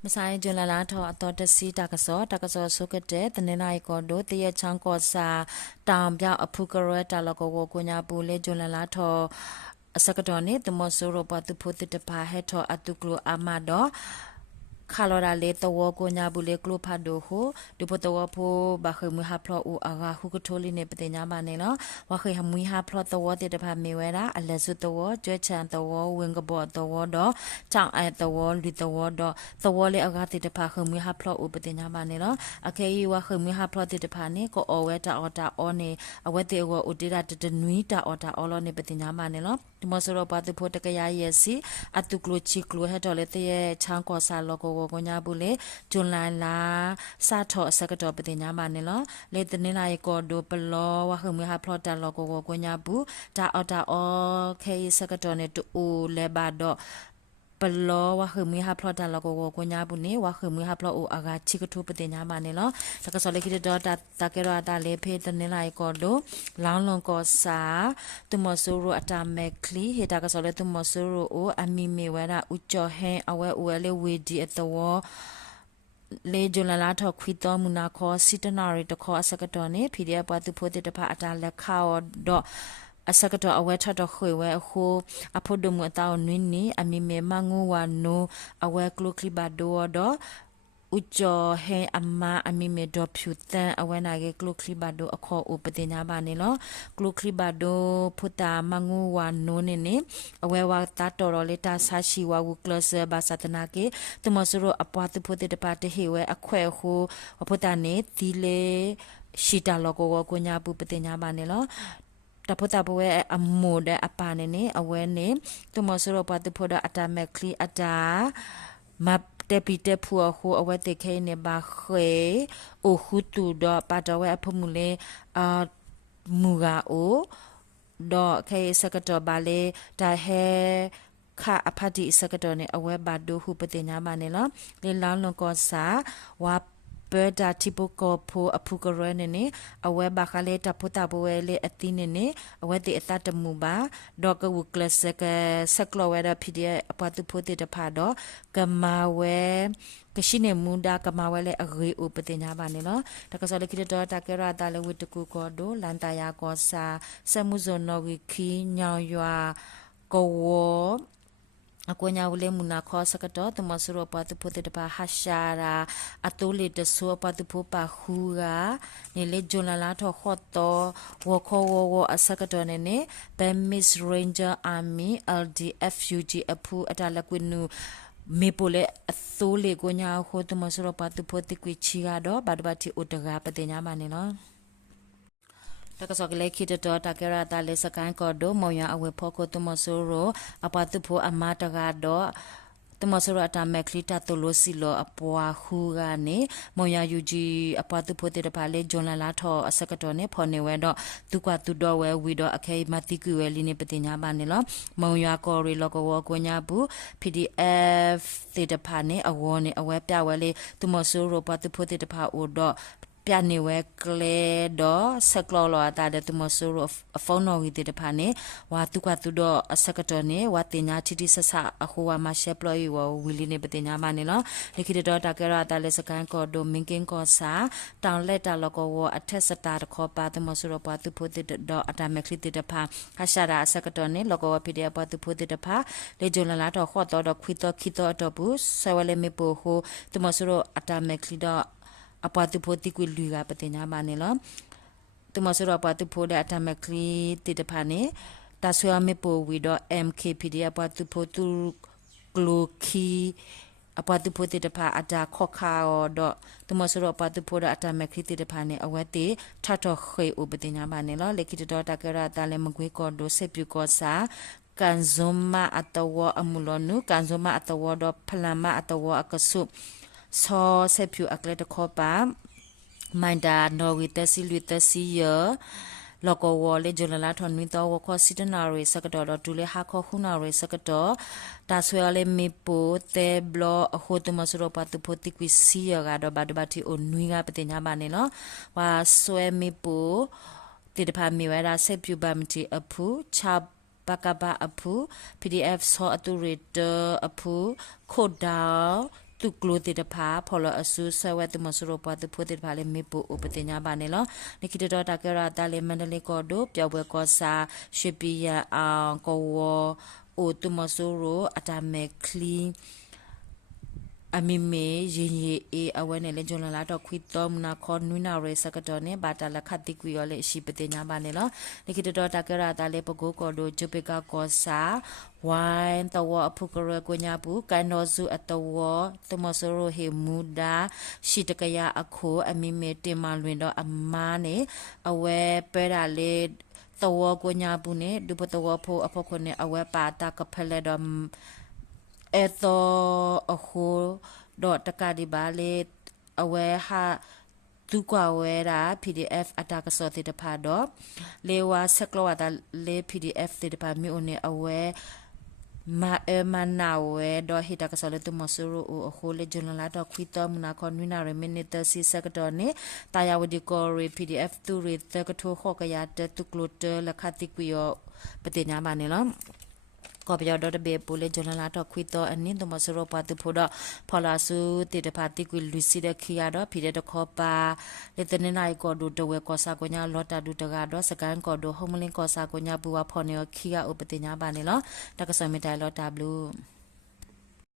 Masai Julala to ato si takaso sukate tanena ikodo tiya chanko sa tambia apukaro talako wokunya bule Julala to sakatoni the mosoro patu puti te paheto atuklu amado Kalora le tawo ko nya bule klo phado ho dipo tawo pho ba khmu ha phlo u aga hu ko tholi ne pte nya ba ne no wa khe hamui ha phlo tawo te te pha me we ra ala su tawo jwe chan tawo wing ko bo tawo do chang ai tawo li tawo do tawo le aga te te pha khmu ha phlo u pte nya ba ne no akhe yi wa khmu ha phlo te te pha ne ko o we ta o ta o ne awe te wo u te ra te nui ta o ta o lo ne pte nya ba ne no mo so ro pa tu pho te ka ya ye si atu klo chi klo he to le te ye chang ko sa lo koကိုညာဘူးလေဂျွန်လိုင်လာစထော့စကတော့ပတင်ညာမနေလောလေတနေလိုက်ကောဒိုပလောဝခမဟာဖလော်တလောကိုညာဘူးတာအော်တာအော်ခေစကတော့နေတူလေဘာတော့ပလောဝခမဟာဖလော်တလောကိုညာဘူးနေဝခမဟာဖလော်အိုအကချီကထုပတင်ညာမနေလောတကဆောလေခိတော့တာကေရတာလေဖေးတနေလိုက်ကောဒိုလောင်းလွန်ကောစာတမဆူရအတာမက်ကလီဟေတာကဆောလေတမဆူရအိုအမီမီဝဲတာဥချောဟဲအဝဲဝဲလေဝေဒီအတောလေဂျူလာလာထော်ခွီတော်မူနာခေါ်စီတနာရီတခေါ်အစကတော်နေ PDF ပတ်သူဖို့တဲ့တဖအတာလက်ခါတော့အစကတော့အဝဲထတော့ခွေဝဲအခုအဖို့ဒမှုအတောင်းနင်းနီအမီမေမငူဝါနိုအဝဲကလုကလီဘဒိုတော့ဥကျော်ဟဲအမအမီမေဒေါ်ဖြူတန်အဝဲနာကေကလုကလီဘဒိုအခေါ်ဥပတင်ညာပါနေလောကလုကလီဘဒိုဖုတာမငူဝါနိုနေနေအဝဲဝါတာတော်တော်လေးတာဆာရှိဝါဝကလစဘာစတနာကေတမဆရအပွားသူဖို့တဲ့တပါတဟေဝဲအခွဲခုဖုတာနေဒီလေရှိတာလောကိုညာပူပတင်ညာပါနေလောတဖတာဘဝအမိုးတဲ့အပါနေနေအဝဲနေသူမဆရပတ်တဖို့အတာမက်ကလီအတာမပ်တေပီတေဖူအခုအဝဲတေခဲနေပါခွေအိုခုတူတော့ပါတော့ဝဲအဖမှုလေအမူကအိုတော့ခဲစကတော့ပါလေဒါဟဲခအဖတ်ဒီစကတော့နေအဝဲပါဒိုဟုပတင်ညာပါနေလောလေလောင်းလွန်ကောစာဝါပဒါတီပိုကိုဖိုအဖူကရနေနေအဝဲဘာခလေတပူတာဘဝဲလေအတိနေနေအဝဲတေအတတမူပါဒေါကဝကလစကစကလဝဲဒပီဒီအပတ်သူဖိုတေတဖာတော့ကမာဝဲကရှိနေမူဒါကမာဝဲလေအရေဥပတင်ညာပါနေလောတကဆောလေခိတော့တကရတာလေဝတကူကောဒိုလန်တယာကောစာစမှုဇွန်နော်ဝီခီညောင်ရွာကောဝအကွညာဝလေမူနာခောစကတော့တမဆရပတ်ဖို့တဲ့ပါဟာရှာရာအတိုးလေတဆောပတ်ဖို့ပါခူကနေလေဂျွန်လာလာထောခော့တော့ဝခောဝအစကတော့နေနေဘမ်မစ်ရန်ဂျာအာမီ LDFUG အဖူအတလကွနူမေပိုလေအသိုးလေကွညာခောတမဆရပတ်ဖို့တိကွချီကတော့ဘာဒဘတီဥတကပတဲ့ညာမနေနော်တကဆောကလေးခိတတော်တကရတာလေးစကိုင်းကောဒိုမောင်ရအဝေဖို့ကိုတမဆိုရောအပတ်သူဖို့အမတကတော့တမဆိုရအတမက်ကလီတာတိုလိုစီလောအပွားခူကနေမောင်ရယူဂျီအပတ်သူဖို့တဲ့ပါလေဂျွန်လာလာထောအစကတော်နေဖော်နေဝဲတော့သူကသူတော်ဝဲဝီတော့အခဲမတိကူဝဲလီနေပတင်ညာပါနေလောမောင်ရကော်ရီလောကဝကိုညာဘူး PDF တဲ့တဖာနေအဝေါ်နေအဝဲပြဝဲလေတမဆိုရပတ်သူဖို့တဲ့တဖာအိုတော့ပြနေဝဲကလေတော့ဆက်ကလောလာတာတဲ့တမဆူဖုန်းတော်ဝီတဲ့ဖာနေဝါတုကတုတော့အစကတော်နေဝတင်ညာတီတီဆဆအခုဝါမရှက်ပလော်ဝဝီလီနေပတင်ညာမနေလောဒီခိတော့တကရတာလေစကန်ကောဒိုမင်ကင်ကောစာတောင်လက်တာလောကောဝအထက်စတာတခောပါတမဆူရပါတုဖို့တဲ့တော့အတမခလီတဲ့ဖာခရှာရာအစကတော်နေလောကောဝပီဒီပါတုဖို့တဲ့ဖာလေဂျွန်လာတော့ခော့တော့ခွီတော့ခိတော့တော့ဘူးဆဝလေမေပိုဟိုတမဆူရအတမခလီတော့အပတ်သူဖို့တိကွလူကပတင်ညာပါနေလောသူမဆိုတော့အပတ်သူဖို့တဲ့အတမကလီတိတဖာနေတာဆွေမေပိုဝီတော့ MKPD အပတ်သူဖို့သူကလိုခီအပတ်သူဖို့တိတဖာအတာခော့ခါတော့သူမဆိုတော့အပတ်သူဖို့တဲ့အတမကလီတိတဖာနေအဝဲတိထထခွေဥပတင်ညာပါနေလောလက်ခိတော့တကရတာလည်းမကွေးကောဒိုဆေပြူကောစာကန်ဇုမာအတဝအမူလနုကန်ဇုမာအတဝတော့ဖလမအတဝအကဆုစောဆက်ဖြူအကလက်တခောပါမန်ဒါနော်ဝီတစီလူတစီယလောကဝလေဂျလလာထွန်မီတော့ဝခောစီတနာရီစကတော့ဒူလေဟာခောခုနာရီစကတော့တာဆွေလေမီပိုတေဘလအခိုတမစရပတ်တဖို့တိကွီစီယကတော့ဘာဒဘတီအိုနွီကပတင်ညာပါနေနော်ဝါဆွေမီပိုတေတဖာမီဝဲတာဆက်ပြူပါမတီအဖူချာဘကဘာအဖူ PDF ဆောအတူရတအဖူခိုဒါ tu klo ti de pha pholo asu sawe tu masuro pa tu pho ti pha le me pu upatinya ba ne lo ni ki to ta ka ra ta le mandale ko do pyaw bwe ko sa shwi ya ko wo o tu masuro atame clean amime yin e awane le jona la to khwi tom na kho nuna re sakato ne bata la khati kwi yo le shi patinya ba ne lo ni ki to ta ka ra ta le pogo ko do jupika ko sa wine to wo apukore ko nya bu kan no zu atawo to masoro he muda shi takaya akho amime tin ma lwin do amma ne awe pera le to ko nya bu ne du to pho apokho ne awe pa ta ka phale do eto aho do takadi bale awe ha tu kwa wera pdf ataka so te pa do lewa seklo wata le pdf te pa mi one awe ma na we do hita ka so le tu masuru o ho le journal do kwita muna konwina re minute si sekdo ne taya wadi ko re pdf tu re te ka tho kho ka ya te tu klote la khati kwiyo patinya ba ne lo ko bya do be pole jonala to khwito ani to masoro pa tu phoda phala su te de phati kwi lusi de khia do phide de kho pa le tene nai ko do de we ko sa ko nya lota du de ga do sakan ko do homlin ko sa ko nya buwa phone khia upatinya ba ne lo ta ka sa mi dai lo ta blue